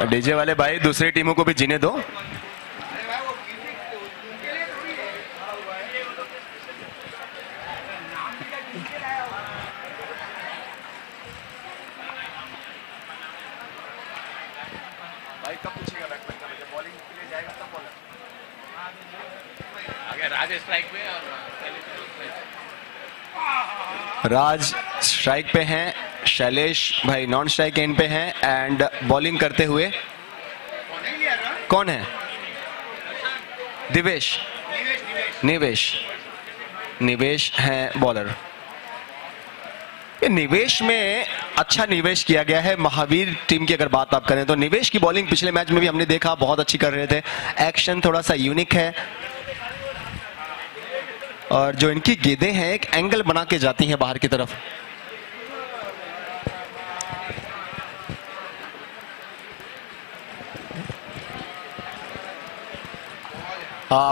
DJ वाले भाई दूसरी टीमों को भी जीने दो। भाई कब पूछेगा बैट्समैन का, जब बॉलिंग के लिए जाएगा तब बॉलर। राज स्ट्राइक पे और राज स्ट्राइक पे हैं, शैलेश भाई नॉन स्ट्राइक एंड पे हैं एंड बॉलिंग करते हुए कौन है? दिवेश, निवेश हैं बॉलर। ये निवेश में अच्छा निवेश किया गया है। महावीर टीम की अगर बात आप करें तो निवेश की बॉलिंग पिछले मैच में भी हमने देखा बहुत अच्छी कर रहे थे। एक्शन थोड़ा सा यूनिक है और जो इनकी गेंदें हैं एक एंगल बना के जाती हैं बाहर की तरफ।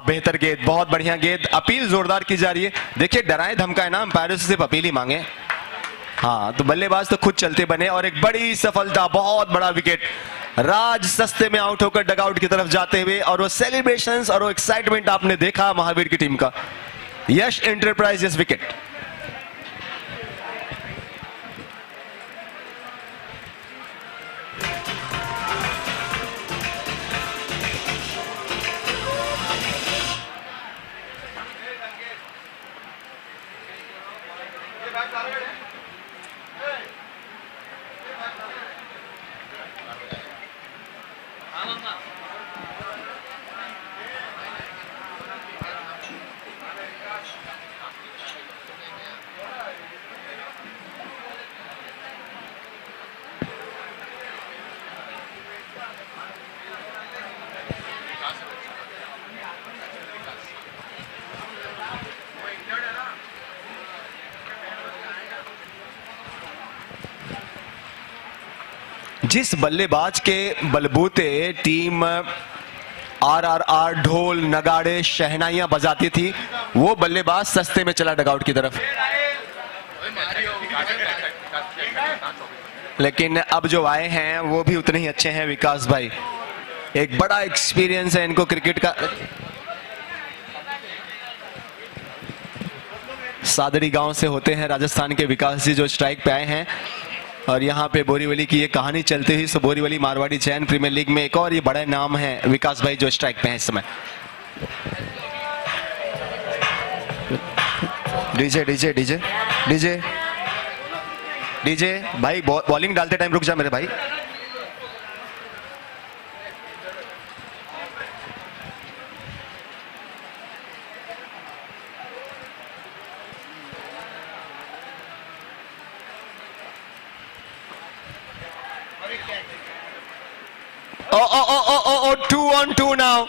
बेहतर गेंद, बहुत बढ़िया गेंद। अपील जोरदार की जा रही है। देखिए डराए धमकाए ना, अंपायरों से सिर्फ अपील ही मांगे। हाँ तो बल्लेबाज तो खुद चलते बने और एक बड़ी सफलता, बहुत बड़ा विकेट। राज सस्ते में आउट होकर डगआउट की तरफ जाते हुए और वो सेलिब्रेशंस और वो एक्साइटमेंट आपने देखा महावीर की टीम का। यश एंटरप्राइजेस विकेट। जिस बल्लेबाज के बलबूते टीम आरआरआर ढोल नगाड़े शहनाइयां बजाती थी, वो बल्लेबाज सस्ते में चला डगआउट की तरफ। लेकिन अब जो आए हैं वो भी उतने ही अच्छे हैं। विकास भाई, एक बड़ा एक्सपीरियंस है इनको क्रिकेट का। सादड़ी गांव से होते हैं राजस्थान के विकास जी, जो स्ट्राइक पे आए हैं और यहाँ पे बोरीवली की ये कहानी चलती हुई। सो बोरीवली मारवाड़ी चैन प्रीमियर लीग में एक और ये बड़ा नाम है विकास भाई जो स्ट्राइक पे हैं इस समय। DJ DJ DJ DJ DJ भाई बॉलिंग डालते टाइम रुक जा मेरे भाई। ओ 2 on 2 नाउ।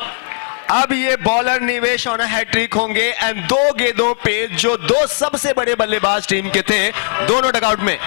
अब ये बॉलर निवेश ऑन हैट्रिक होंगे एंड दो गेंदों पे जो दो सबसे बड़े बल्लेबाज टीम के थे दोनों डगआउट में।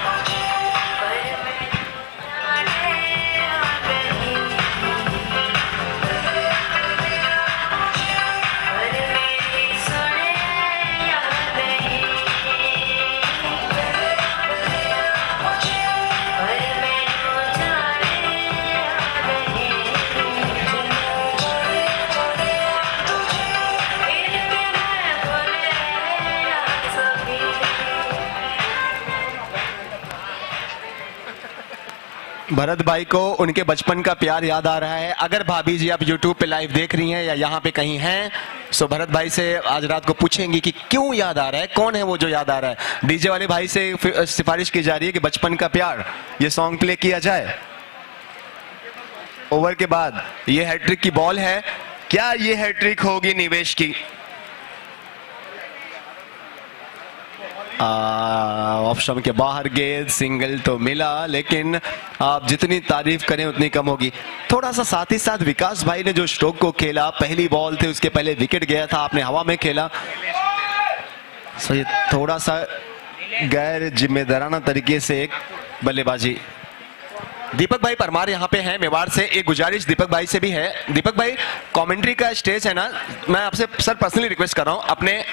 भरत भाई को उनके बचपन का प्यार याद आ रहा है। अगर भाभी जी आप YouTube पे लाइव देख रही हैं या यहाँ पे कहीं हैं, सो भरत भाई से आज रात को पूछेंगी कि क्यों याद आ रहा है, कौन है वो जो याद आ रहा है। डीजे वाले भाई से सिफारिश की जा रही है कि बचपन का प्यार ये सॉन्ग प्ले किया जाए। ओवर के बाद ये हैट्रिक की बॉल है, क्या ये हैट्रिक होगी निवेश की? ऑप्शन के बाहर गेंद, सिंगल तो मिला लेकिन आप जितनी तारीफ करें उतनी कम होगी। थोड़ा सा साथ ही साथ विकास भाई ने जो स्ट्रोक को खेला, पहली बॉल थी उसके पहले विकेट गया था, आपने हवा में खेला। सो ये थोड़ा सा गैर जिम्मेदाराना तरीके से एक बल्लेबाजी। दीपक भाई परमार यहाँ पे हैं मेवाड़ से। एक गुजारिश दीपक भाई से भी है, दीपक भाई कमेंट्री का स्टेज है ना, मैं आपसे सर पर्सनली रिक्वेस्ट कर रहा हूँ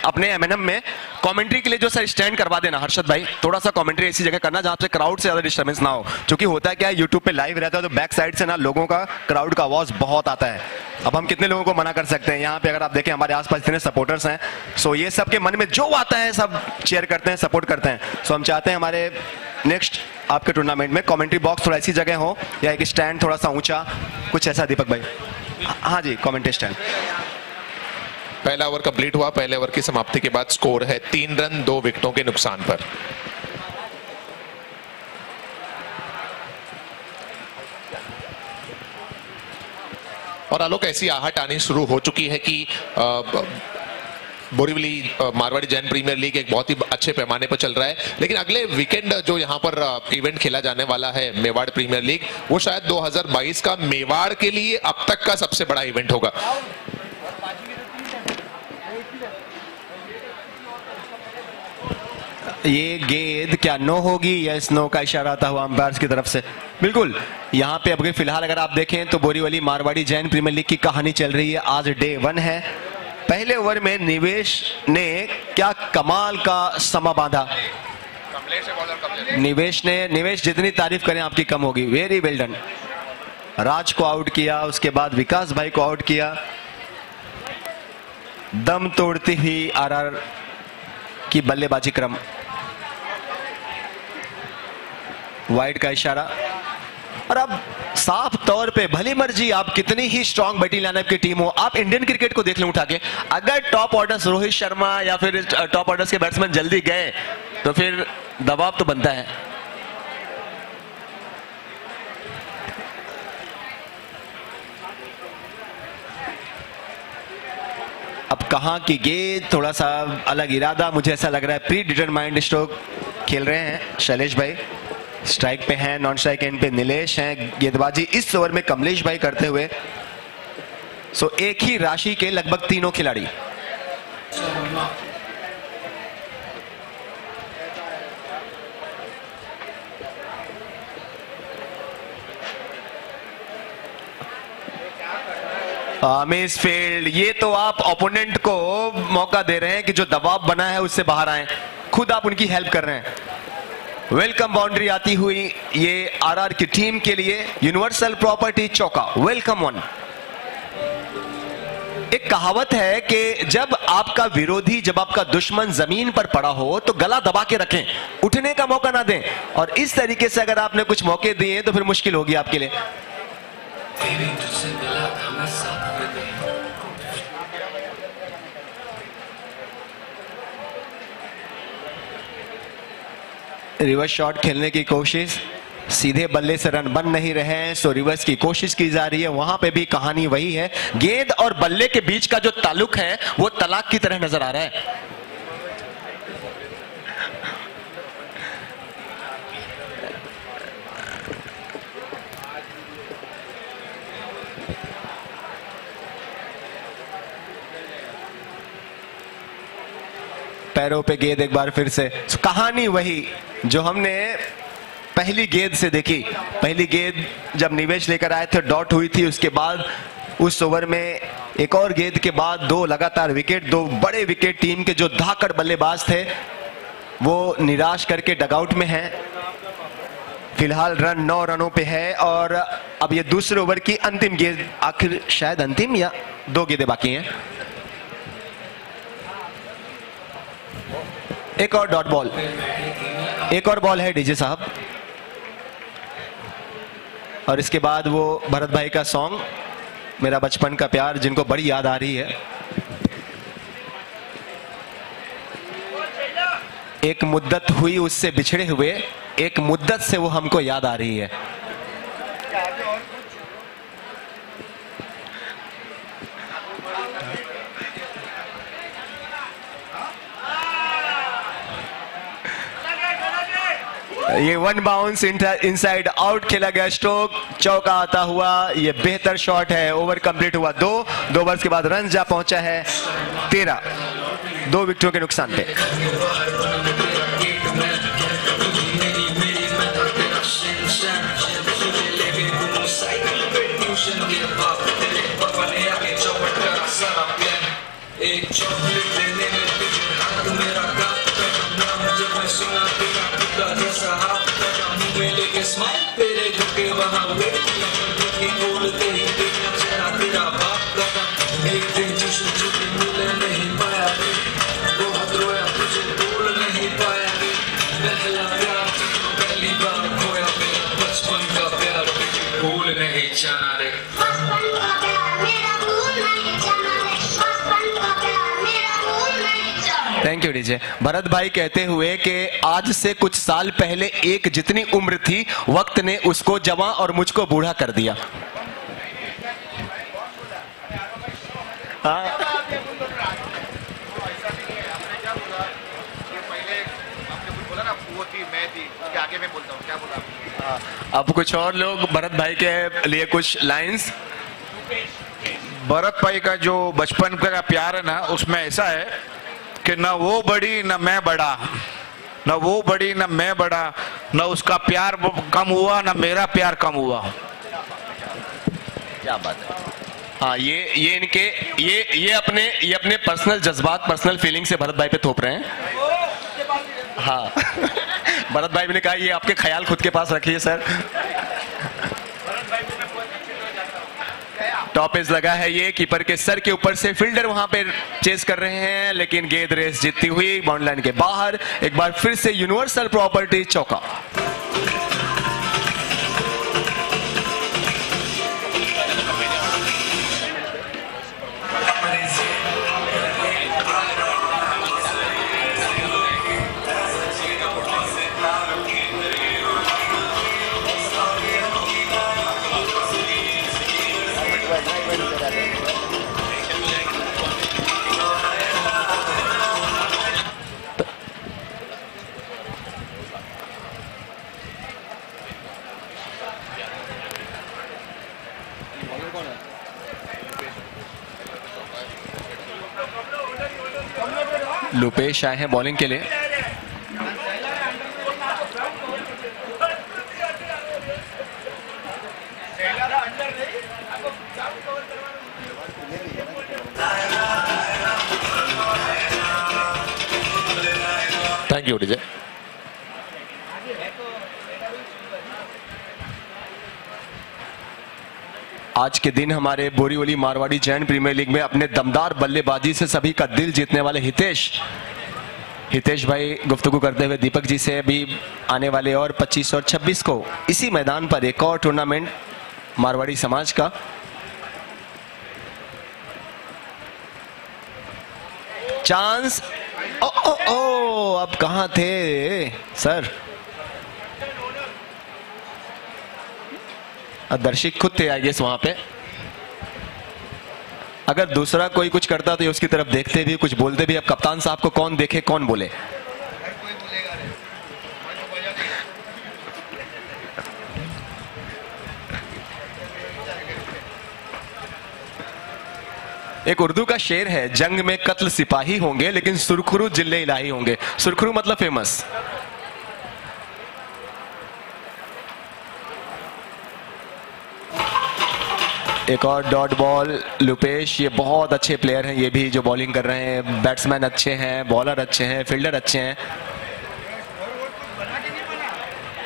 अपने एमएनएम में कमेंट्री के लिए जो सर स्टैंड करवा देना हर्षद भाई, थोड़ा सा कमेंट्री ऐसी जगह करना जहाँ से क्राउड से ज्यादा डिस्टर्बेंस ना हो, क्योंकि होता है क्या है यूट्यूब पे लाइव रहता है तो बैक साइड से ना लोगों का क्राउड का आवाज बहुत आता है। अब हम कितने लोगों को मना कर सकते हैं, यहाँ पे अगर आप देखें हमारे आसपास इतने सपोर्टर्स हैं, सो ये सबके मन में जो आता है सब शेयर करते हैं, सपोर्ट करते हैं। सो हम चाहते हैं हमारे नेक्स्ट आपके टूर्नामेंट में कमेंट्री बॉक्स थोड़ा ऐसी जगह हो या एक स्टैंड थोड़ा सा ऊंचा, कुछ ऐसा। दीपक भाई हाँ जी, कमेंट्री स्टैंड। पहला ओवर कंप्लीट हुआ। पहले ओवर की समाप्ति के बाद स्कोर है 3 रन 2 विकेटों के नुकसान पर। और आलोक ऐसी आहट आनी शुरू हो चुकी है कि बोरीवली मारवाड़ी जैन प्रीमियर लीग एक बहुत ही अच्छे पैमाने पर चल रहा है, लेकिन अगले वीकेंड जो यहाँ पर इवेंट खेला जाने वाला है मेवाड़ प्रीमियर लीग, वो शायद 2022 का मेवाड़ के लिए अब तक का सबसे बड़ा इवेंट होगा। ये गेंद क्या नो होगी या स्नो का इशारा आता हुआ अंपायर्स की तरफ से? बिल्कुल, यहाँ पे अभी फिलहाल अगर आप देखें तो बोरीवली मारवाड़ी जैन प्रीमियर लीग की कहानी चल रही है। आज डे 1 है। पहले ओवर में निवेश ने क्या कमाल का समा बांधा। निवेश जितनी तारीफ करें आपकी कम होगी। Very well done. राज को आउट किया, उसके बाद विकास भाई को आउट किया। दम तोड़ती हुई आरआर की बल्लेबाजी क्रम। वाइड का इशारा। और अब साफ तौर पे भली मर्जी आप कितनी ही स्ट्रांग बैटिंग लाइनअप की टीम हो, आप इंडियन क्रिकेट को देख लें उठा के, अगर टॉप ऑर्डर्स रोहित शर्मा या फिर टॉप ऑर्डर्स के बैट्समैन जल्दी गए तो फिर दबाव तो बनता है। अब कहां की गेंद, थोड़ा सा अलग इरादा, मुझे ऐसा लग रहा है प्री डिटरमाइंड स्ट्रोक खेल रहे हैं शैलेश भाई। स्ट्राइक पे हैं, नॉन स्ट्राइक एंड पे नीलेश हैं। गेंदबाजी इस ओवर में कमलेश भाई करते हुए। सो एक ही राशि के लगभग तीनों खिलाड़ी। Miss field. ये तो आप ओपोनेंट को मौका दे रहे हैं कि जो दबाव बना है उससे बाहर आए, खुद आप उनकी हेल्प कर रहे हैं। वेलकम बाउंड्री आती हुई ये आरआर की टीम के लिए। यूनिवर्सल प्रॉपर्टी चौका, वेलकम वन। एक कहावत है कि जब आपका विरोधी, जब आपका दुश्मन जमीन पर पड़ा हो तो गला दबा के रखें, उठने का मौका ना दें। और इस तरीके से अगर आपने कुछ मौके दिए तो फिर मुश्किल होगी आपके लिए। रिवर्स शॉट खेलने की कोशिश, सीधे बल्ले से रन बन नहीं रहे हैं, सो रिवर्स की कोशिश की जा रही है। वहां पे भी कहानी वही है, गेंद और बल्ले के बीच का जो ताल्लुक है वो तलाक की तरह नजर आ रहा है। पैरों पे गेंद एक बार फिर से, कहानी वही जो हमने पहली गेंद से देखी। पहली गेंद जब निवेश लेकर आए थे डॉट हुई थी, उसके बाद उस ओवर में एक और गेंद के बाद 2 लगातार विकेट, 2 बड़े विकेट। टीम के जो धाकड़ बल्लेबाज थे वो निराश करके डगआउट में हैं। फिलहाल रन 9 रनों पे है और अब ये दूसरे ओवर की अंतिम गेंद, आखिर शायद अंतिम या 2 गेंदें बाकी हैं। एक और डॉट बॉल, एक और बॉल है डीजे साहब। और इसके बाद वो भरत भाई का सॉन्ग मेरा बचपन का प्यार, जिनको बड़ी याद आ रही है। एक मुद्दत हुई उससे बिछड़े हुए, एक मुद्दत से वो हमको याद आ रही है। ये 1 बाउंस इनसाइड आउट खेला गया, स्ट्रोक चौका आता हुआ। ये बेहतर शॉट है। ओवर कंप्लीट हुआ 2 ओवर्स के बाद रन जा पहुंचा है 13, 2 विकेटों के नुकसान पे। Thank you DJ. भरत भाई कहते हुए कि आज से कुछ साल पहले एक जितनी उम्र थी, वक्त ने उसको जवां और मुझको बूढ़ा कर दिया। अब कुछ और लोग भरत भाई के लिए कुछ लाइंस। भरत भाई का जो बचपन का प्यार है ना, उसमें ऐसा है कि न वो बड़ी न मैं बड़ा, न वो बड़ी न मैं बड़ा, न उसका प्यार कम हुआ न मेरा प्यार कम हुआ। क्या बात है। हाँ, ये इनके ये अपने पर्सनल जज्बात, पर्सनल फीलिंग से भरत भाई पे थोप रहे हैं। हाँ भरत भाई ने कहा ये आपके ख्याल खुद के पास रखिए सर। टॉपेज लगा है ये, कीपर के सर के ऊपर से फील्डर वहां पे चेस कर रहे हैं, लेकिन गेंद रेस जीतती हुई बाउंड्री लाइन के बाहर। एक बार फिर से यूनिवर्सल प्रॉपर्टी चौका। लुपेश आए हैं बॉलिंग के लिए। Thank you DJ. आज के दिन हमारे बोरीवली मारवाड़ी जैन प्रीमियर लीग में अपने दमदार बल्लेबाजी से सभी का दिल जीतने वाले हितेश भाई गुफ्तगू करते हुए दीपक जी से भी आने वाले और 25 और 26 को इसी मैदान पर एक और टूर्नामेंट मारवाड़ी समाज का। चांस। ओ ओ ओ, अब कहां थे सर? दर्शक खुद थे आई गेस वहां पे। अगर दूसरा कोई कुछ करता तो उसकी तरफ देखते भी, कुछ बोलते भी। अब कप्तान साहब को कौन देखे कौन बोले। एक उर्दू का शेर है, जंग में कत्ल सिपाही होंगे लेकिन सुरखरू जिले इलाही होंगे। सुरखरू मतलब फेमस। एक और डॉट बॉल। लुपेश ये बहुत अच्छे प्लेयर हैं, ये भी जो बॉलिंग कर रहे हैं। बैट्समैन अच्छे हैं, बॉलर अच्छे हैं, फील्डर अच्छे हैं।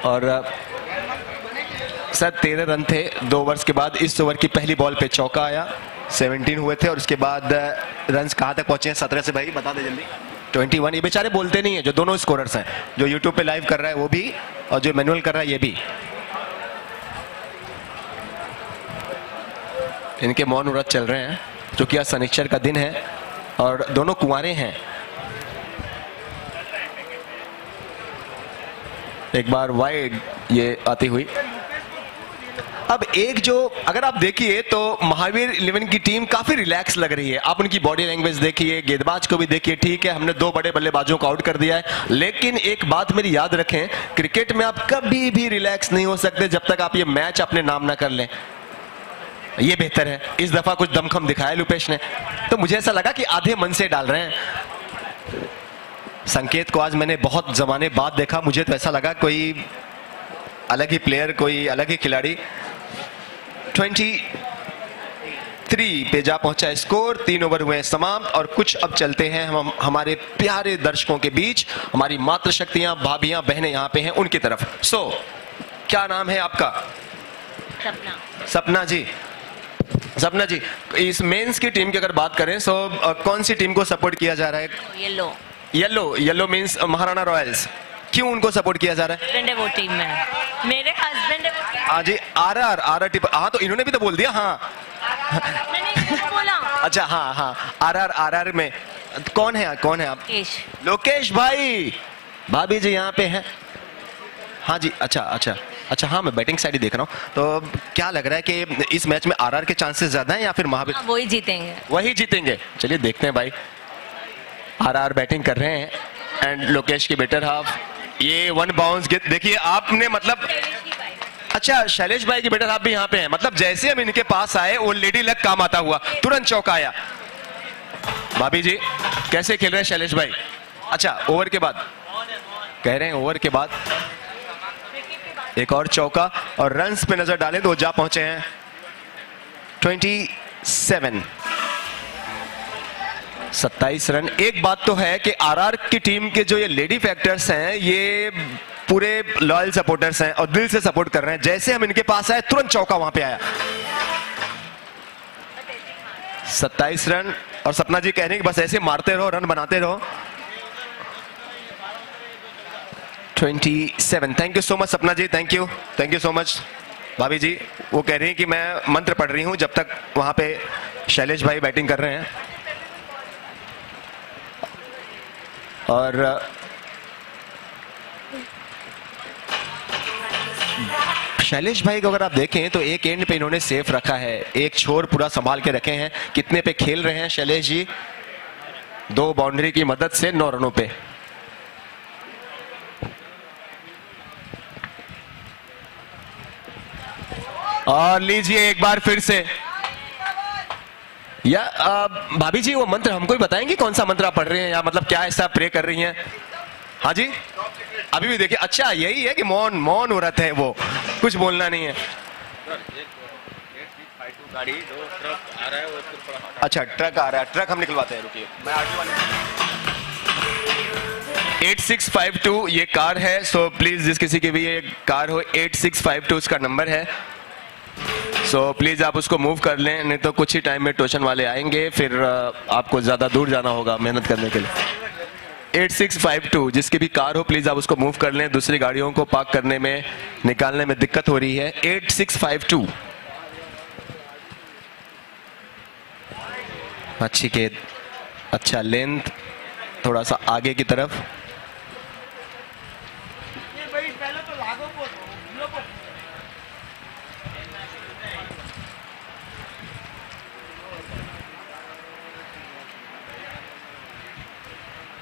और सर 13 रन थे 2 ओवर्स के बाद। इस ओवर की पहली बॉल पे चौका आया। 17 हुए थे और उसके बाद रन्स कहां तक पहुंचे हैं 17 से? भाई बता दे जल्दी। 21। ये बेचारे बोलते नहीं है, जो दोनों स्कोरर्स हैं, जो यूट्यूब पे लाइव कर रहा है वो भी और जो मैनुअल कर रहा है ये भी। इनके मौन व्रत चल रहे हैं क्योंकि आज शनिश्चर का दिन है और दोनों कुंवारे हैं। एक बार वाइड ये आती हुई। अब एक जो अगर आप देखिए तो महावीर 11 की टीम काफी रिलैक्स लग रही है। आप उनकी बॉडी लैंग्वेज देखिए, गेंदबाज को भी देखिए। ठीक है, हमने 2 बड़े बल्लेबाजों को आउट कर दिया है, लेकिन एक बात मेरी याद रखें, क्रिकेट में आप कभी भी रिलैक्स नहीं हो सकते जब तक आप ये मैच अपने नाम ना कर लें। ये बेहतर है। इस दफा कुछ दमखम दिखाया लुपेश ने, तो मुझे ऐसा लगा कि आधे मन से डाल रहे हैं। संकेत को आज मैंने बहुत जमाने बाद देखा, मुझे तो ऐसा लगा कोई अलग ही प्लेयर, कोई अलग ही खिलाड़ी। 20 3 पे जा पहुंचा स्कोर। 3 ओवर हुए हैं समाप्त और कुछ अब चलते हैं हम हमारे प्यारे दर्शकों के बीच, हमारी मातृशक्तियां, भाभियां, बहनें यहाँ पे हैं, उनकी तरफ। क्या नाम है आपका? सपना। सपना जी। सपना जी, इस मेंस की टीम की अगर बात करें कौन सी टीम को सपोर्ट किया जा रहा है? Yellow. Yellow means Maharana Royals. क्यों उनको सपोर्ट किया जा रहा है? हस्बैंड है वो टीम में, मेरे हस्बैंड है वो। हाँ जी, आर टीम। हाँ तो इन्होंने भी तो बोल दिया। हाँ मैंने बोला। अच्छा, हाँ, आर में कौन है आप? लोकेश भाई। भाभी जी यहाँ पे हैं। हाँ जी, अच्छा, हाँ मैं बैटिंग साइड ही देख रहा हूँ। तो क्या लग रहा है कि इस मैच में आर के चांसेस ज्यादा हैं या फिर महावीर? हाँ, वही जीतेंगे। वही जीतेंगे। चलिए देखते हैं भाई। आर बैटिंग कर रहे हैं एंड लोकेश की बेटर हाफ, ये 1 बाउंस। देखिए आपने मतलब, अच्छा शैलेश भाई की बेटर हाफ भी यहाँ पे है। मतलब जैसे हम इनके पास आए वो लेडी लक काम आता हुआ, तुरंत चौका आया। भाभी जी कैसे खेल रहे हैं शैलेश भाई? अच्छा, ओवर के बाद कह रहे हैं, ओवर के बाद एक और चौका और रन्स पे नजर डालें तो जा पहुंचे हैं 27 रन। एक बात तो है कि आरआर की टीम के जो ये लेडी फैक्टर्स हैं, ये पूरे लॉयल सपोर्टर्स हैं और दिल से सपोर्ट कर रहे हैं। जैसे हम इनके पास आए तुरंत चौका वहां पे आया। 27 रन और सपना जी कह रहे हैं कि बस ऐसे मारते रहो, रन बनाते रहो। 27। थैंक यू सो मच सपना जी, थैंक यू सो मच। भाभी जी वो कह रही हैं कि मैं मंत्र पढ़ रही हूं जब तक वहां पे शैलेश भाई बैटिंग कर रहे हैं। और शैलेश भाई को अगर आप देखें तो एक एंड पे इन्होंने सेफ रखा है, एक छोर पूरा संभाल के रखे हैं। कितने पे खेल रहे हैं शैलेश जी? 2 बाउंड्री की मदद से 9 रनों पे। और लीजिए एक बार फिर से, या भाभी जी वो मंत्र हमको ही बताएंगे कौन सा मंत्र आप पढ़ रहे हैं, या मतलब क्या ऐसा प्रे कर रही हैं? हाँ जी, अभी भी देखिए। अच्छा यही है कि मौन व्रत है, वो कुछ बोलना नहीं है। अच्छा ट्रक आ रहा है, ट्रक हम निकलवाते हैं, रुकिए मैं आगे वाले। 8652 ये कार है। सो प्लीज जिस किसी की भी ये कार हो, 8652 उसका नंबर है। सो प्लीज आप उसको मूव कर लें, नहीं तो कुछ ही टाइम में टोशन वाले आएंगे, फिर आपको ज्यादा दूर जाना होगा मेहनत करने के लिए। 8652 जिसकी भी कार हो प्लीज आप उसको मूव कर लें, दूसरी गाड़ियों को पार्क करने में, निकालने में दिक्कत हो रही है। 8652। अच्छी गेंद, अच्छा लेंथ, थोड़ा सा आगे की तरफ।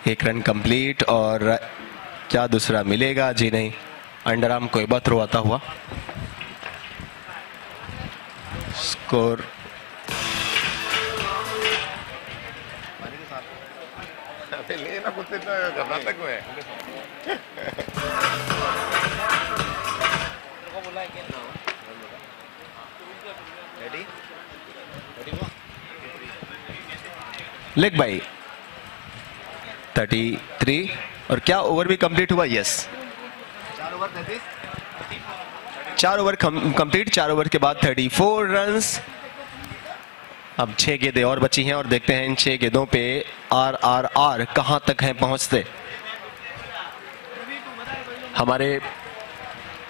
एक रन कंप्लीट और क्या दूसरा मिलेगा? जी नहीं, अंडरआर्म कोयबा थ्रो आता हुआ। Score leg bye 33। और क्या ओवर भी कंप्लीट हुआ? Yes, 4 over complete. 4 ओवर के बाद 34 रन्स। अब 6 गेंदें और बची हैं और देखते हैं इन 6 गेंदों पे आर कहां तक हैं पहुंचते। हमारे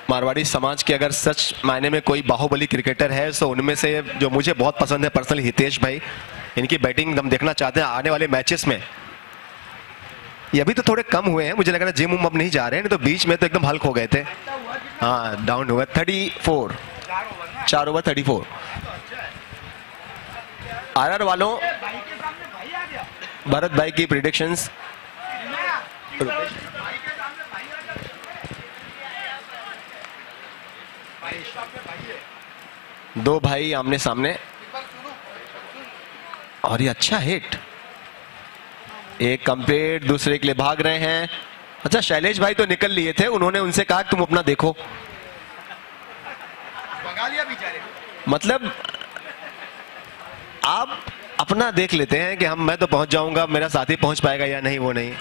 मारवाड़ी समाज के अगर सच मायने में कोई बाहुबली क्रिकेटर है तो उनमें से जो मुझे बहुत पसंद है पर्सनली, हितेश भाई। इनकी बैटिंग हम देखना चाहते हैं आने वाले मैचेस में। ये अभी तो थोड़े कम हुए हैं, मुझे लग रहा है जिम अब नहीं जा रहे हैं, नहीं तो बीच में तो एकदम हल्क हो गए थे। हाँ डाउन हुआ 34, 4 ओवर 34। आरआर वालों, भरत भाई की प्रिडिक्शंस। दो भाई आमने सामने और ये अच्छा हिट, एक कंप्लीट, दूसरे के लिए भाग रहे हैं। अच्छा शैलेश भाई तो निकल लिए थे, उन्होंने उनसे कहा तुम अपना देखो। मतलब आप अपना देख लेते हैं कि मैं तो पहुंच जाऊंगा, मेरा साथी पहुंच पाएगा या नहीं, वो नहीं।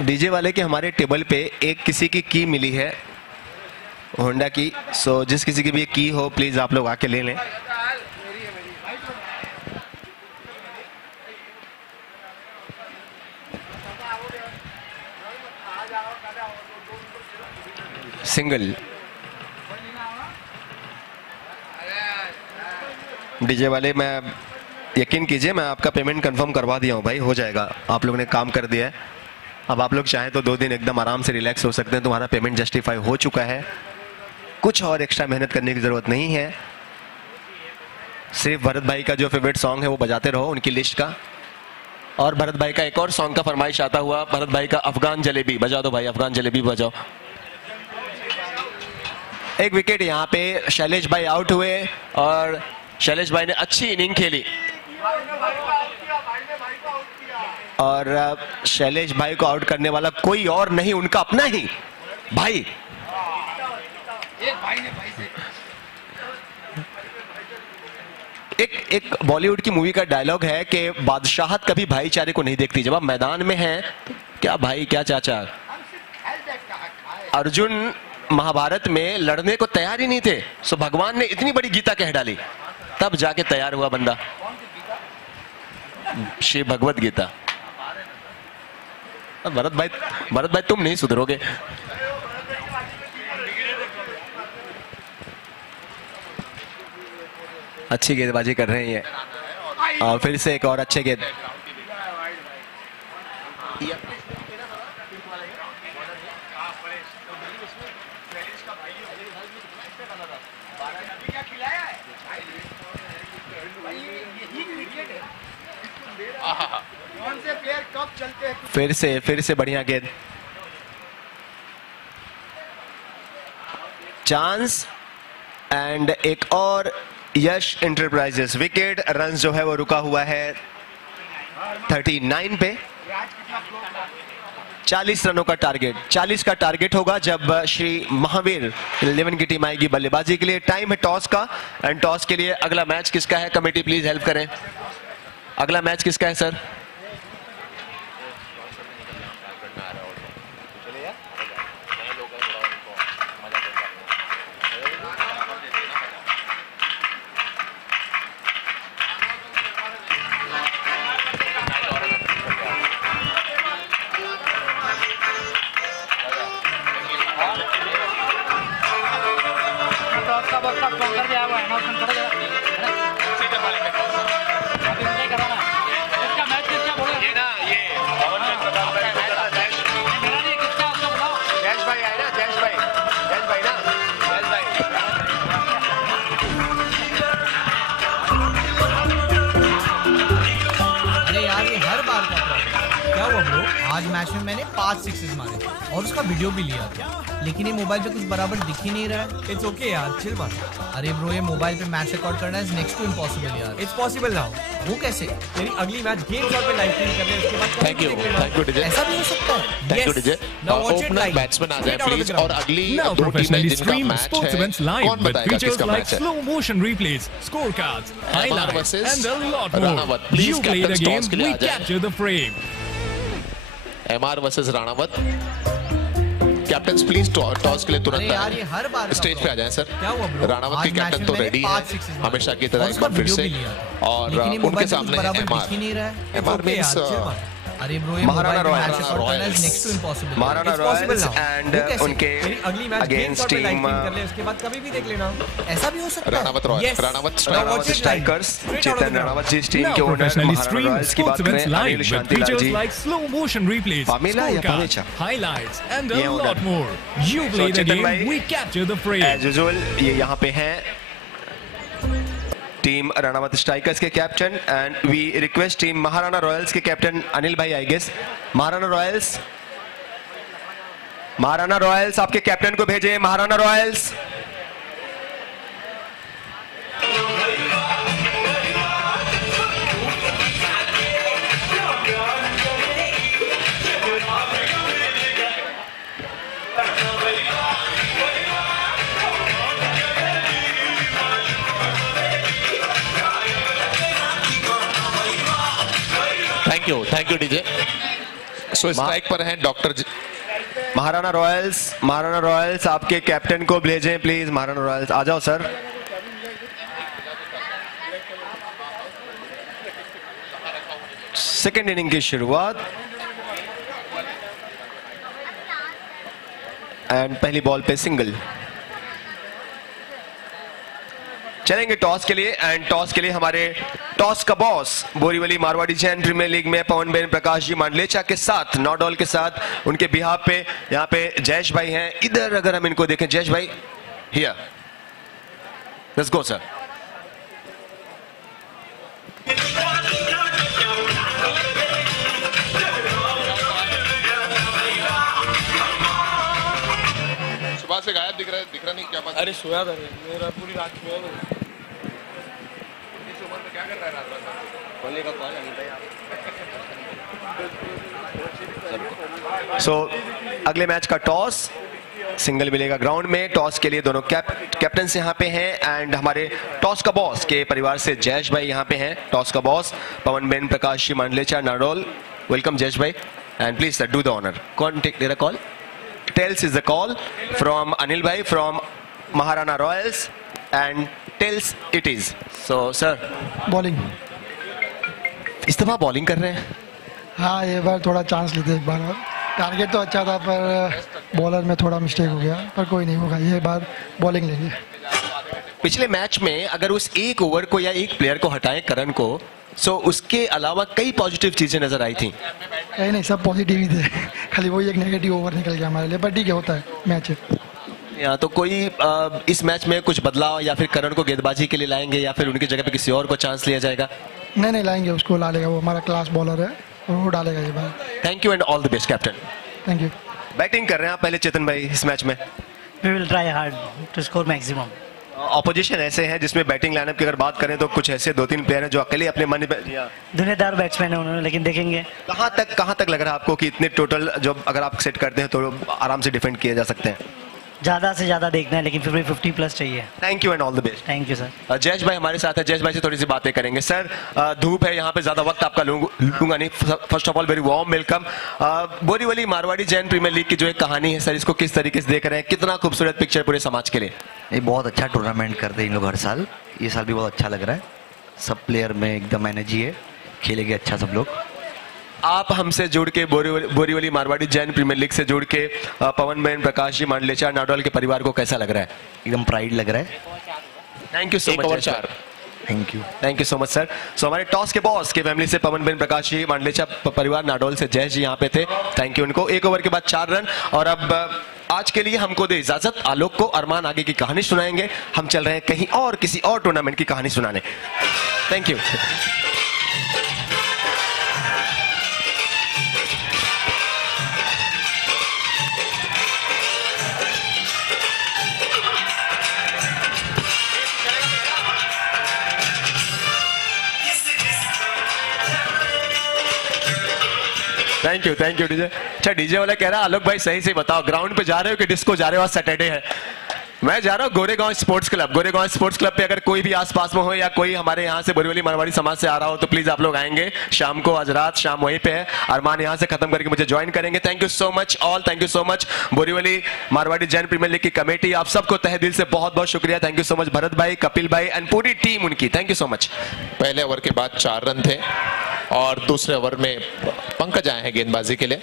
डीजे वाले के हमारे टेबल पे एक किसी की मिली है, होंडा की। सो जिस किसी की भी की हो प्लीज आप लोग आके ले लें। सिंगल डीजे वाले, मैं यकीन कीजिए मैं आपका पेमेंट कंफर्म करवा दिया हूं भाई, हो जाएगा। आप लोगों ने काम कर दिया है, अब आप लोग चाहें तो 2 दिन एकदम आराम से रिलैक्स हो सकते हैं। तुम्हारा पेमेंट जस्टिफाई हो चुका है, कुछ और एक्स्ट्रा मेहनत करने की जरूरत नहीं है। सिर्फ भरत भाई का जो फेवरेट सॉन्ग है वो बजाते रहो, उनकी लिस्ट का। और भरत भाई का एक और सॉन्ग का फरमाइश आता हुआ, भरत भाई का अफगान जलेबी बजा दो भाई, अफगान जलेबी बजाओ। एक विकेट यहाँ पे शैलेश भाई आउट हुए और शैलेश भाई ने अच्छी इनिंग खेली और शैलेश भाई को आउट करने वाला कोई और नहीं, उनका अपना ही भाई। एक बॉलीवुड की मूवी का डायलॉग है कि बादशाहत कभी भाईचारे को नहीं देखती। जब आप मैदान में हैं, क्या भाई क्या चाचा। अर्जुन महाभारत में लड़ने को तैयार ही नहीं थे, सो भगवान ने इतनी बड़ी गीता कह डाली, तब जाके तैयार हुआ बंदा। श्री भगवत गीता। भरत भाई तुम नहीं सुधरोगे। अच्छी गेंदबाजी कर रहे हैं ये, और फिर से एक और अच्छे गेंद। फिर से बढ़िया गेंद। चांस एंड एक और यश एंटरप्राइजेस विकेट। रन जो है वो रुका हुआ है 39 पे। 40 रनों का टारगेट, 40 का टारगेट होगा जब श्री महावीर 11 की टीम आएगी बल्लेबाजी के लिए। टाइम है टॉस का, एंड टॉस के लिए अगला मैच किसका है? कमेटी प्लीज हेल्प करें। अगला मैच किसका है सर? आज मैच में मैंने 5 सिक्सेस मारे और उसका वीडियो भी लिया था, लेकिन ये मोबाइल पे कुछ बराबर दिख ही नहीं रहा है। इट्स ओके यार, चिल मत। अरे ब्रो, ये मोबाइल पे मैच रिकॉर्ड करना इज नेक्स्ट टू इम्पॉसिबल यार। It's possible now. वो कैसे? तेरी अगली मैच गेम शॉट पे लाइव स्ट्रीम करने उसके बाद थैंक यू डीजे। ऐसा भी हो सकता है? Thank you DJ. Opener batsman आ जाए प्लीज, और अगली Now दो टीमें professionally जिनका stream मैच sports है, events live कौन with बताएगा features किसका like मैच है? slow motion replays, scorecards, highlights, versus and a lot Ranawat. more. Please You play the captains game, toss के लिए we आ जाएं। capture the frame. MR versus Ranawat. Captain please toss के लिए अरे तुरंत यार, ये हर बार स्टेज पे आ जाएं सर। क्या हुआ ब्रो? राणावत आज के कैप्टन मैच तो में रेडी मैंने है 5 सिक्सेस मारे हमेशा की और तरह एक उसका बार फिर वीडियो से, भी लिया। और लेकिन ये उनके मोबाइल पे कुछ सामने बराबर एमआर। दिख ही नहीं रहा है। एमआर Okay यार, मींस chill मत। अरे ब्रो, ये Maharana mobile Royals. Match record करना is next to impossible. Maharana It's possible Royals now. And वो कैसे? उनके मेरी अगली मैच गेम अगेंस्ट शॉट पे लाइव टीम स्ट्रीम कर ले, उसके बाद कभी भी देख लेना। ऐसा भी हो सकता है? Ranawat Royal, Yes. Ranawat Now striker. watch it live. Strikers Straight out of Chetan the ground. Ranawat ji, team Now के owner professionally Maharana streamed Royals की बात sports events करें live Anil with Shantilal features ji. like slow motion replays, Pamela या scorecards, Pamecha? highlights, and a ये owner. lot more. You So, play the Chetan game, bhai, we capture the frame. As usual ये यहाँ पे हैं team Ranawat Strikers के captain and we request team Maharana Royals के captain Anil भाई I guess Maharana Royals आपके captain को भेजे। Maharana Royals thank you DJ. So strike पर हैं डॉक्टर महाराणा रॉयल्स आपके कैप्टन को भेजें प्लीज। महाराणा रॉयल्स आ जाओ सर। सेकेंड इनिंग की शुरुआत एंड पहली बॉल पे सिंगल। चलेंगे टॉस के लिए एंड टॉस के लिए हमारे टॉस का boss Borivali Marwari Jain premier league में पवन बेन प्रकाश जी मांडलेचा के साथ नॉडॉल के साथ उनके बिहाफ पे यहाँ पे जयेश भाई हैं। इधर अगर हम इनको देखें, जयेश भाई हियर, लेट्स गो सर। सुबह से गायब दिख रहा नहीं, क्या बात? अरे सोया था मेरा पूरी रात सोया था। क्या कर रहा है रात भर? बोलने का कॉल नहीं था। सो अगले मैच का टॉस सिंगल मिलेगा ग्राउंड में। टॉस के लिए दोनों कैप्टन यहाँ पे हैं एंड हमारे टॉस का बॉस के परिवार से जयेश भाई यहाँ पे हैं। टॉस का boss Pavan Ben Prakash ji Mandlecha Nadol, welcome Jayesh bhai and please sir do the honour. कौन टेक दे the call? Tails is the call from Anil bhai from Maharana Royals and Tails it is. So sir, bowling. इस दफा बॉलिंग कर रहे हैं। हाँ, ये बार थोड़ा चांस लेते एक बार और। टारगेट तो अच्छा था पर बॉलर में थोड़ा मिस्टेक हो गया, पर कोई नहीं होगा, ये बार बॉलिंग लेंगे। पिछले मैच में अगर उस एक ओवर को या एक प्लेयर को हटाएं करण को, सो उसके अलावा कई पॉजिटिव चीजें नजर आई थी। नहीं, सब पॉजिटिव ही थे, खाली वही एक नेगेटिव ओवर निकल गया हमारे लिए, पर ठीक है, होता है, मैच है। या तो कोई इस मैच में कुछ बदलाव या फिर करण को गेंदबाजी के लिए लाएंगे या फिर उनकी जगह पे किसी और को चांस लिया जाएगा? नहीं लाएंगे, उसको ला लेगा, वो हमारा क्लास बॉलर है और वो डालेगा ये बार। Thank you and all the best captain. Thank you. Batting कर रहे हैं आप पहले चेतन भाई इस मैच में। We will try hard to score maximum. Opposition ऐसे हैं जिसमें बैटिंग लाइनअप की अगर बात करें तो कुछ ऐसे 2-3 प्लेयर हैं जो अकेले अपने मन में धुनेदार बैट्समैन है उन्होंने, लेकिन देखेंगे कहां तक लग रहा है आपको कि इतने टोटल जो अगर आप सेट करते हैं तो आराम से डिफेंड किए जा सकते हैं? ज्यादा से ज्यादा देखना है, लेकिन 50 प्लस चाहिए। Thank you and all the best. Thank you sir. Jayesh भाई हमारे साथ है, जयेश भाई से थोड़ी सी बातें करेंगे। सर धूप है यहाँ पे, ज्यादा वक्त आपका लूंगा नहीं। First of all very warm welcome. Borivali Marwari Jain premier league की जो एक कहानी है सर, इसको किस तरीके से देख रहे हैं? कितना खूबसूरत पिक्चर पूरे समाज के लिए। ये बहुत अच्छा टूर्नामेंट करते हैं इन लोग हर साल, ये साल भी बहुत अच्छा लग रहा है। सब प्लेयर में एकदम एनर्जी है, खेलेंगे अच्छा सब लोग। आप हमसे जुड़ के बोरीवली मारवाड़ी जैन प्रीमियर लीग से जुड़ के पवन बेन प्रकाश जी मांडलेचा नाडोल के परिवार को कैसा लग रहा है? एकदम प्राइड लग रहा है। Thank you so much. Thank you so much sir. So हमारे टॉस के बॉस के फैमिली से पवन बेन प्रकाश जी मांडलेचा परिवार नाडोल से जयेश जी यहाँ पे थे, थैंक यू उनको। एक ओवर के बाद 4 रन। और अब आज के लिए हमको दे इजाजत, आलोक को अरमान आगे की कहानी सुनाएंगे। हम चल रहे हैं कहीं और, किसी और टूर्नामेंट की कहानी सुनाने। Thank you. Thank you DJ. अच्छा डीजे वाला कह रहा है आलोक भाई सही से बताओ, ग्राउंड पे जा रहे हो कि डिस्को जा रहे हो? आज सैटरडे है। मैं जा रहा हूँ Goregaon sports club. Goregaon sports club पे अगर कोई भी आसपास में हो या कोई हमारे यहाँ से बोरीवली मारवाड़ी समाज से आ रहा हो तो प्लीज आप लोग आएंगे शाम को। आज रात शाम वहीं पे है, अरमान यहाँ से खत्म करके मुझे ज्वाइन करेंगे। Thank you so much all, thank you so much Borivali Marwari Jain premier league की कमेटी, आप सबको तहे दिल से बहुत बहुत शुक्रिया। Thank you so much Bharat भाई, कपिल भाई एंड पूरी टीम उनकी, थैंक यू सो मच। पहले ओवर के बाद 4 रन थे। और दूसरे ओवर में पंकज आए हैं गेंदबाजी के लिए।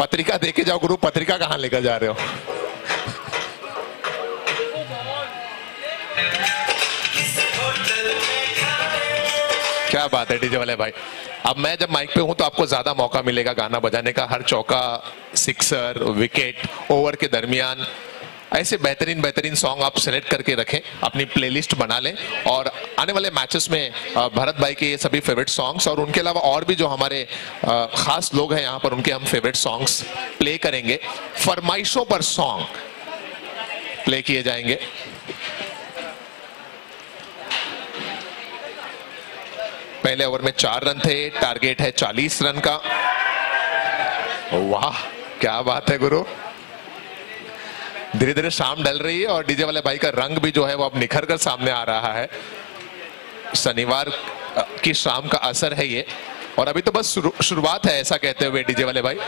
पत्रिका देके जाओ गुरु, पत्रिका कहां लेकर जा रहे हो? क्या बात है डीजे वाले भाई। अब मैं जब माइक पे हूं तो आपको ज्यादा मौका मिलेगा गाना बजाने का। हर चौका, सिक्सर, विकेट, ओवर के दरमियान ऐसे बेहतरीन बेहतरीन सॉन्ग आप सेलेक्ट करके रखें, अपनी प्लेलिस्ट बना लें और आने वाले मैचेस में भरत भाई के ये सभी फेवरेट सॉन्ग्स और उनके अलावा और भी जो हमारे खास लोग हैं यहाँ पर, उनके हम फेवरेट सॉन्ग्स प्ले करेंगे। फरमाइशों पर सॉन्ग प्ले किए जाएंगे। पहले ओवर में 4 रन थे, टारगेट है 40 रन का। वाह क्या बात है गुरु। धीरे धीरे शाम ढल रही है और डीजे वाले भाई का रंग भी जो है वो अब निखर कर सामने आ रहा है। शनिवार की शाम का असर है ये, और अभी तो बस शुरुआत है ऐसा कहते हुए डीजे वाले भाई।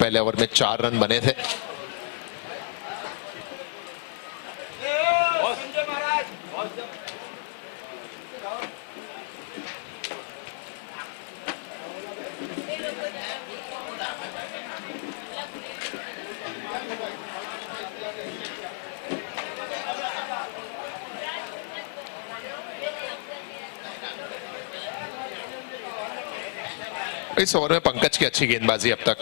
पहले ओवर में 4 रन बने थे। इस ओवर में पंकज की अच्छी गेंदबाजी अब तक।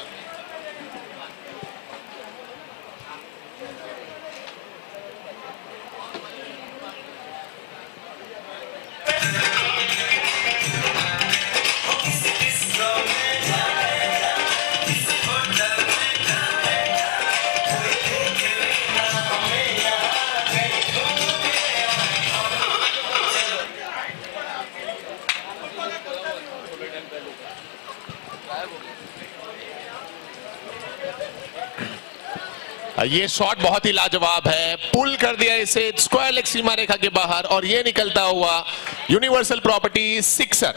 ये शॉट बहुत ही लाजवाब है, पुल कर दिया इसे स्क्वायर लेग सीमा रेखा के बाहर और ये निकलता हुआ यूनिवर्सल प्रॉपर्टी सिक्सर।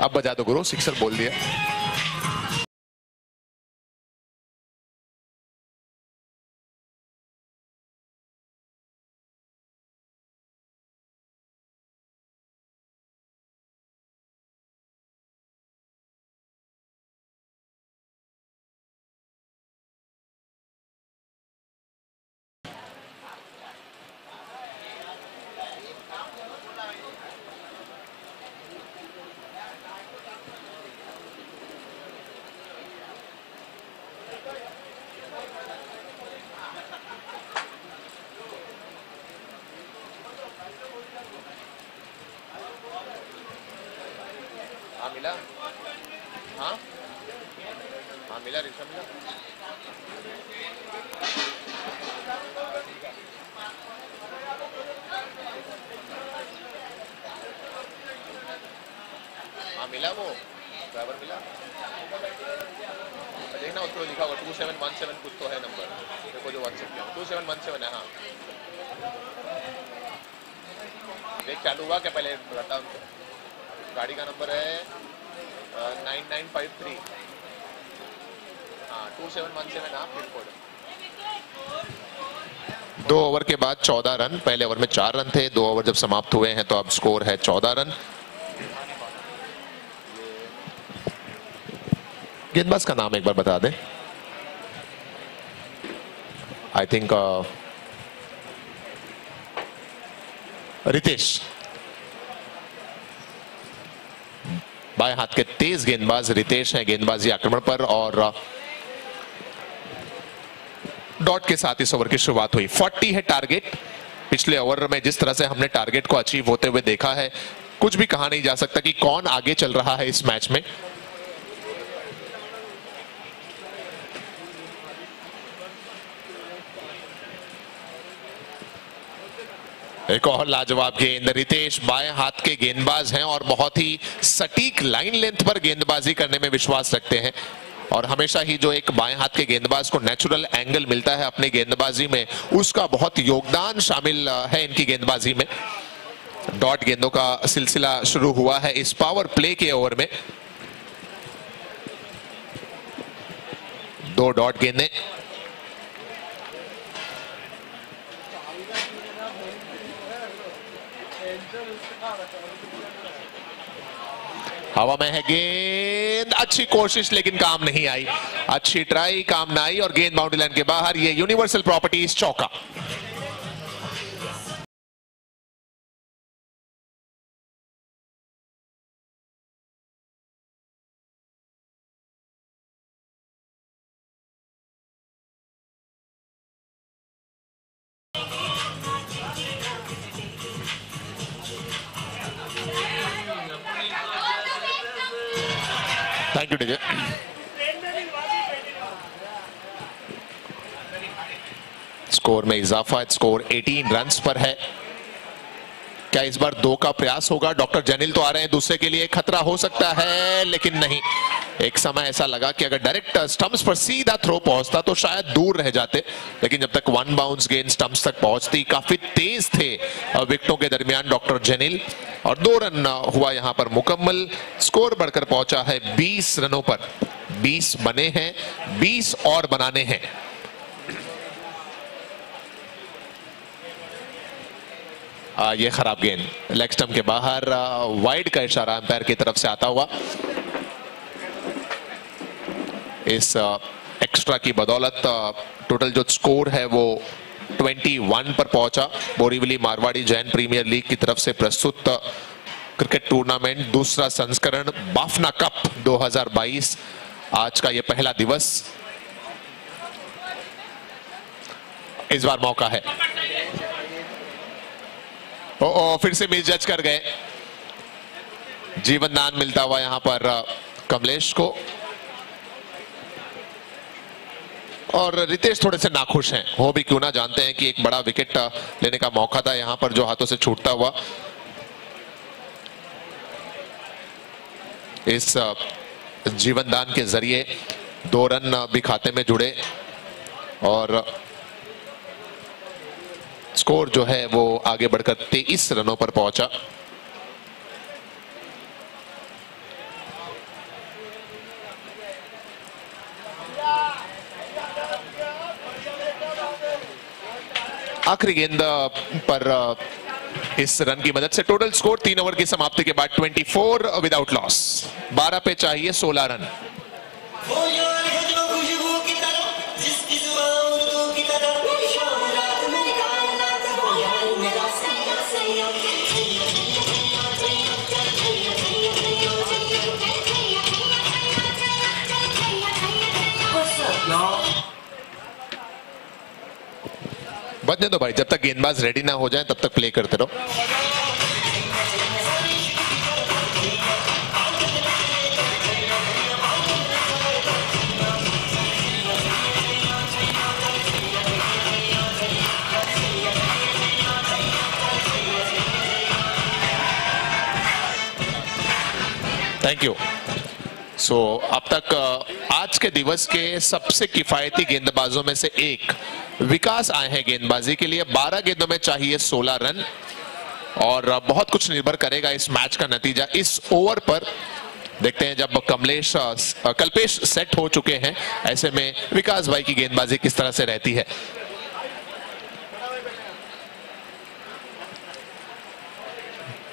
अब बजा दो गुरु, सिक्सर बोल दिया। मिला? हाँ हाँ मिला, रिक्शा मिला। हाँ मिला, वो ड्राइवर मिला। देखना उसको लिखा होगा 2717 कुछ तो है नंबर, देखो जो व्हाट्सएप किया 2717 है। हाँ देख चालू हुआ क्या, पहले बता उनको। गाड़ी का नंबर है 9953। हाँ 2717 हाँ पिन कोड। 2 ओवर के बाद 14 रन। पहले ओवर में 4 रन थे, 2 ओवर जब समाप्त हुए हैं तो अब स्कोर है 14 रन। गेंदबाज का नाम एक बार बता दें। I think Ritesh. बाएं हाथ के तेज गेंदबाज रितेश हैं गेंदबाजी आक्रमण पर, और डॉट के साथ इस ओवर की शुरुआत हुई। 40 है टारगेट। पिछले ओवर में जिस तरह से हमने टारगेट को अचीव होते हुए देखा है, कुछ भी कहा नहीं जा सकता कि कौन आगे चल रहा है इस मैच में। एक और लाजवाब गेंद। रितेश बाएं हाथ के गेंदबाज हैं और बहुत ही सटीक लाइन लेंथ पर गेंदबाजी करने में विश्वास रखते हैं, और हमेशा ही जो एक बाएं हाथ के गेंदबाज को नेचुरल एंगल मिलता है अपने गेंदबाजी में, उसका बहुत योगदान शामिल है इनकी गेंदबाजी में। डॉट गेंदों का सिलसिला शुरू हुआ है इस पावर प्ले के ओवर में। 2 डॉट गेंदें। हवा में है गेंद, अच्छी कोशिश लेकिन काम नहीं आई, अच्छी ट्राई काम ना आई और गेंद बाउंड्री लाइन के बाहर। ये यूनिवर्सल प्रॉपर्टीज चौका। Thank you DJ. स्कोर में इजाफा, स्कोर 18 रन्स पर है। क्या इस बार 2 का प्रयास होगा? डॉक्टर जनील तो आ रहे हैं, दूसरे के लिए खतरा हो सकता है, लेकिन नहीं। एक समय ऐसा लगा कि अगर डायरेक्ट स्टंप्स पर सीधा थ्रो पहुंचता तो शायद दूर रह जाते, लेकिन जब तक 1 बाउंस गेंद स्टंप्स तक पहुंचती, काफी तेज थे विकेटों के दरमियान डॉक्टर जनील, और 2 रन हुआ यहां पर मुकम्मल। स्कोर बढ़कर पहुंचा है 20 रनों पर। 20 बने हैं, 20 और बनाने हैं। ये खराब गेंद लेग स्टंप के बाहर, वाइड का इशारा अंपायर की तरफ से आता हुआ। इस एक्स्ट्रा की बदौलत टोटल जो स्कोर है वो 21 पर पहुंचा। बोरीवली मारवाड़ी जैन प्रीमियर लीग की तरफ से प्रस्तुत क्रिकेट टूर्नामेंट दूसरा संस्करण बाफना कप 2022, आज का ये पहला दिवस। इस बार मौका है। फिर से मिस जज कर गए। जीवन दान मिलता हुआ यहां पर कमलेश को, और रितेश थोड़े से नाखुश हैं, हो भी क्यों ना, जानते हैं कि एक बड़ा विकेट लेने का मौका था यहां पर जो हाथों से छूटता हुआ। इस जीवन दान के जरिए 2 रन भी खाते में जुड़े और स्कोर जो है वो आगे बढ़कर 23 रनों पर पहुंचा। आखिरी गेंद पर इस रन की मदद से टोटल स्कोर 3 ओवर की समाप्ति के बाद 24 विदाउट लॉस। 12 पे चाहिए 16 रन। बचने दो भाई, जब तक गेंदबाज रेडी ना हो जाए तब तक प्ले करते रहो। Thank you. सो अब तक आज के दिवस के सबसे किफायती गेंदबाजों में से एक विकास आए हैं गेंदबाजी के लिए। 12 गेंदों में चाहिए 16 रन, और बहुत कुछ निर्भर करेगा इस मैच का नतीजा इस ओवर पर। देखते हैं जब कल्पेश सेट हो चुके हैं, ऐसे में विकास भाई की गेंदबाजी किस तरह से रहती है।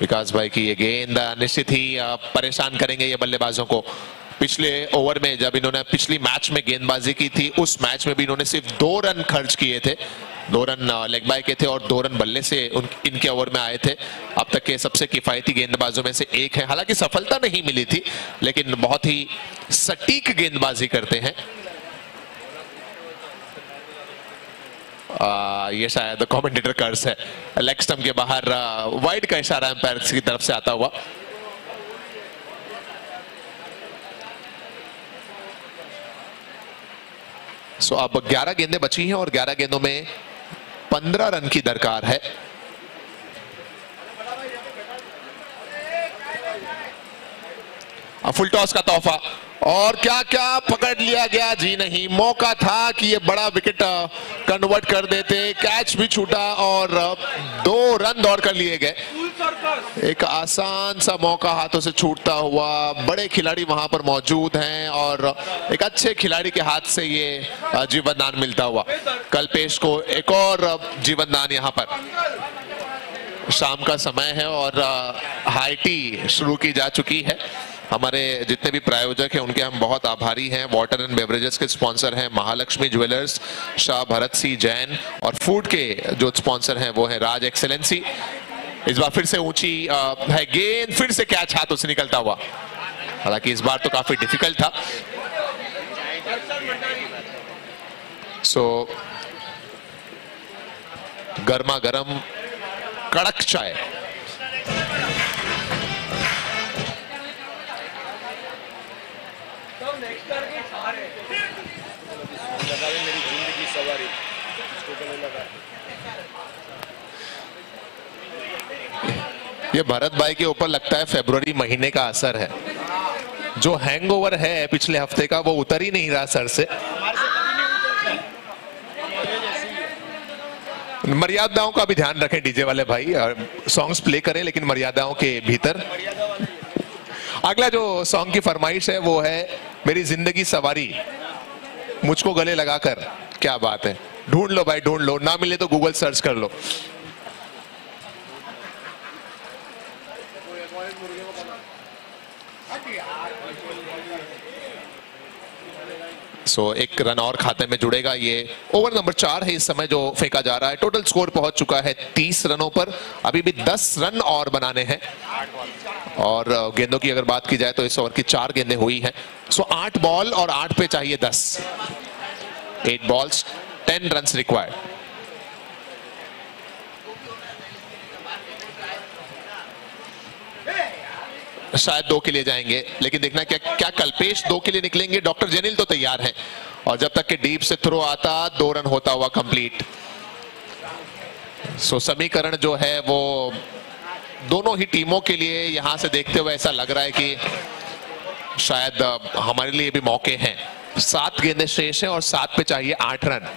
विकास भाई की ये गेंद निश्चित ही परेशान करेंगे ये बल्लेबाजों को। पिछले ओवर में जब इन्होंने पिछली मैच में गेंदबाजी की थी, उस मैच में भी इन्होंने सिर्फ 2 रन खर्च किए थे। 2 रन लेग बाय के थे और 2 रन बल्ले से इनके ओवर में आए थे। अब तक के सबसे किफायती गेंदबाजों में से एक है। हालांकि सफलता नहीं मिली थी, लेकिन बहुत ही सटीक गेंदबाजी करते हैं। ये शायद कमेंटेटर कर्स है। लेग स्टंप के बाहर वाइड का इशारा अंपायर की तरफ से आता हुआ। सो अब 11 गेंदें बची हैं और 11 गेंदों में 15 रन की दरकार है। फुल टॉस का तोहफा और क्या क्या पकड़ लिया गया जी नहीं, मौका था कि ये बड़ा विकेट कन्वर्ट कर देते, कैच भी छूटा और 2 रन दौड़ कर लिए गए। एक आसान सा मौका हाथों से छूटता हुआ, बड़े खिलाड़ी वहां पर मौजूद हैं और एक अच्छे खिलाड़ी के हाथ से ये जीवन दान मिलता हुआ। कल्पेश को एक और जीवन दान यहाँ पर। शाम का समय है और हाई टी शुरू की जा चुकी है। हमारे जितने भी प्रायोजक हैं उनके हम बहुत आभारी हैं। वाटर एंड बेवरेजेस के स्पॉन्सर हैं महालक्ष्मी ज्वेलर्स, शाह भरत सिंह जैन और फूड के जो स्पॉन्सर हैं वो है राज एक्सेलेंसी। इस बार फिर से ऊंची है गेंद, फिर से कैच हाथों से निकलता हुआ, हालांकि इस बार तो काफी डिफिकल्ट था। सो गर्मा गर्म कड़क चाय। ये भरत भाई के ऊपर लगता है फरवरी महीने का असर है। जो हैंगओवर है पिछले हफ्ते का वो उतर ही नहीं रहा सर से। मर्यादाओं का भी ध्यान रखें डीजे वाले भाई, सॉन्ग्स प्ले करें लेकिन मर्यादाओं के भीतर। अगला जो सॉन्ग की फरमाइश है वो है मेरी जिंदगी सवारी, मुझको गले लगाकर। क्या बात है, ढूंढ लो भाई ढूंढ लो, ना मिले तो गूगल सर्च कर लो। एक रन और खाते में जुड़ेगा। ये ओवर नंबर 4 है इस समय जो फेंका जा रहा है। टोटल स्कोर पहुंच चुका है 30 रनों पर, अभी भी 10 रन और बनाने हैं। और गेंदों की अगर बात की जाए तो इस ओवर की 4 गेंदें हुई हैं। 8 बॉल और 8 पे चाहिए 10। 8 balls 10 runs रिक्वायर्ड। शायद 2 के लिए जाएंगे, लेकिन देखना क्या कल्पेश 2 के लिए निकलेंगे। डॉक्टर जेनिल तो तैयार हैं और जब तक के डीप से थ्रो आता 2 रन होता हुआ कंप्लीट। समीकरण जो है वो दोनों ही टीमों के लिए यहां से देखते हुए ऐसा लग रहा है कि शायद हमारे लिए भी मौके हैं। 7 गेंदें शेष हैं और 7 पे चाहिए 8 रन।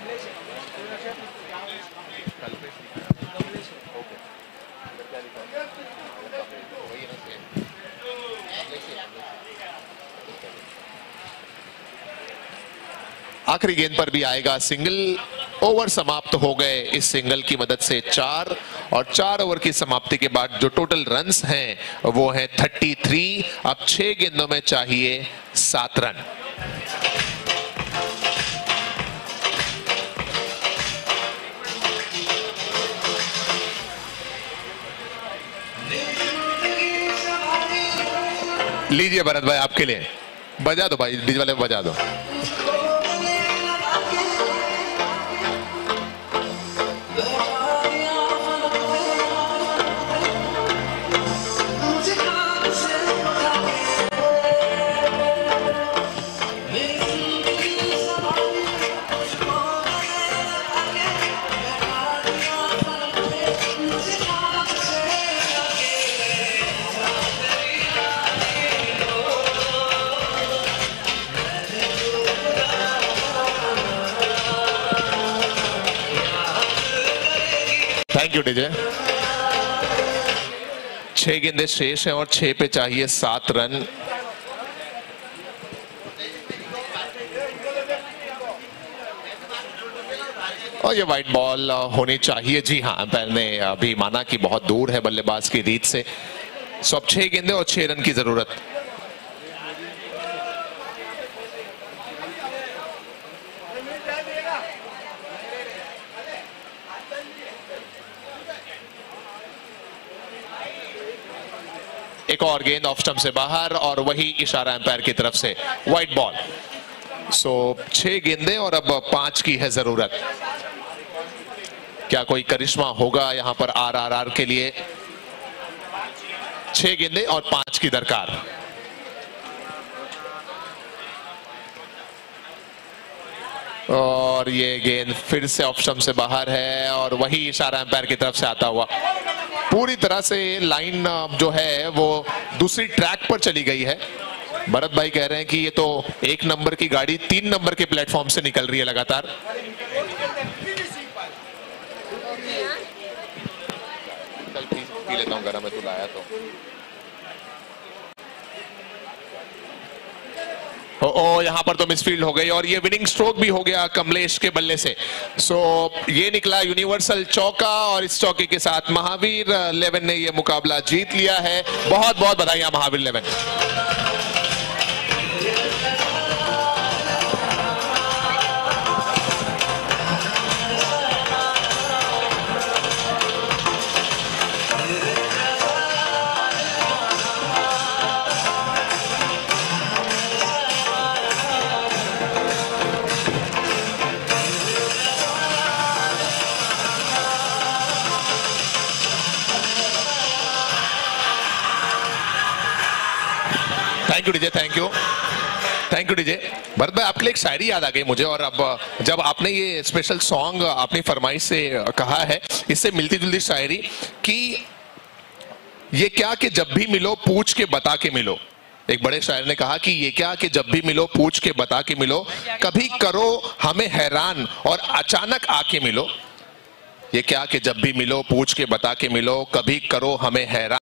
आखिरी गेंद पर भी आएगा सिंगल। ओवर समाप्त हो गए इस सिंगल की मदद से 4 और 4 ओवर की समाप्ति के बाद जो टोटल रन्स हैं वो है 33। अब 6 गेंदों में चाहिए 7 रन। लीजिए भरत भाई आपके लिए, बजा दो भाई, डीजे वाले बजा दो। Thank you DJ. 6 गेंदें शेष हैं और 6 पे चाहिए 7 रन। और ये वाइड बॉल होनी चाहिए। जी हाँ, अंपायर ने अभी माना कि बहुत दूर है बल्लेबाज की रीत से। अब 6 गेंदें और 6 रन की जरूरत। एक और गेंद ऑफ स्टंप से बाहर और वही इशारा एम्पायर की तरफ से, वाइड बॉल। 6 गेंदें और अब 5 की है जरूरत। क्या कोई करिश्मा होगा यहां पर आरआरआर के लिए? 6 गेंदें और 5 की दरकार। और ये गेंद फिर से ऑफ स्टंप से बाहर है और वही इशारा एम्पायर की तरफ से आता हुआ। पूरी तरह से लाइन जो है वो दूसरी ट्रैक पर चली गई है। भरत भाई कह रहे हैं कि ये तो 1 नंबर की गाड़ी 3 नंबर के प्लेटफॉर्म से निकल रही है लगातार। चल पी लेता हूँ गरम है, तू लाया तो। यहाँ पर तो मिसफील्ड हो गई और ये विनिंग स्ट्रोक भी हो गया कमलेश के बल्ले से। सो ये निकला यूनिवर्सल चौका और इस चौके के साथ महावीर 11 ने ये मुकाबला जीत लिया है। बहुत बहुत बधाइयां Mahavir 11। Thank you DJ, thank you DJ. Bharat भाई आपके लिए एक शायरी याद आ गई मुझे, और अब जब आपने ये स्पेशल सॉन्ग अपनी फरमाइश से कहा है, इससे मिलती जुलती शायरी कि ये क्या कि जब भी मिलो पूछ के बता के मिलो। एक बड़े शायर ने कहा कि ये क्या कि जब भी मिलो पूछ के बता के मिलो, कभी करो हमें हैरान और अचानक आके मिलो। ये क्या कि जब भी मिलो पूछ के बता के मिलो, कभी करो हमें हैरान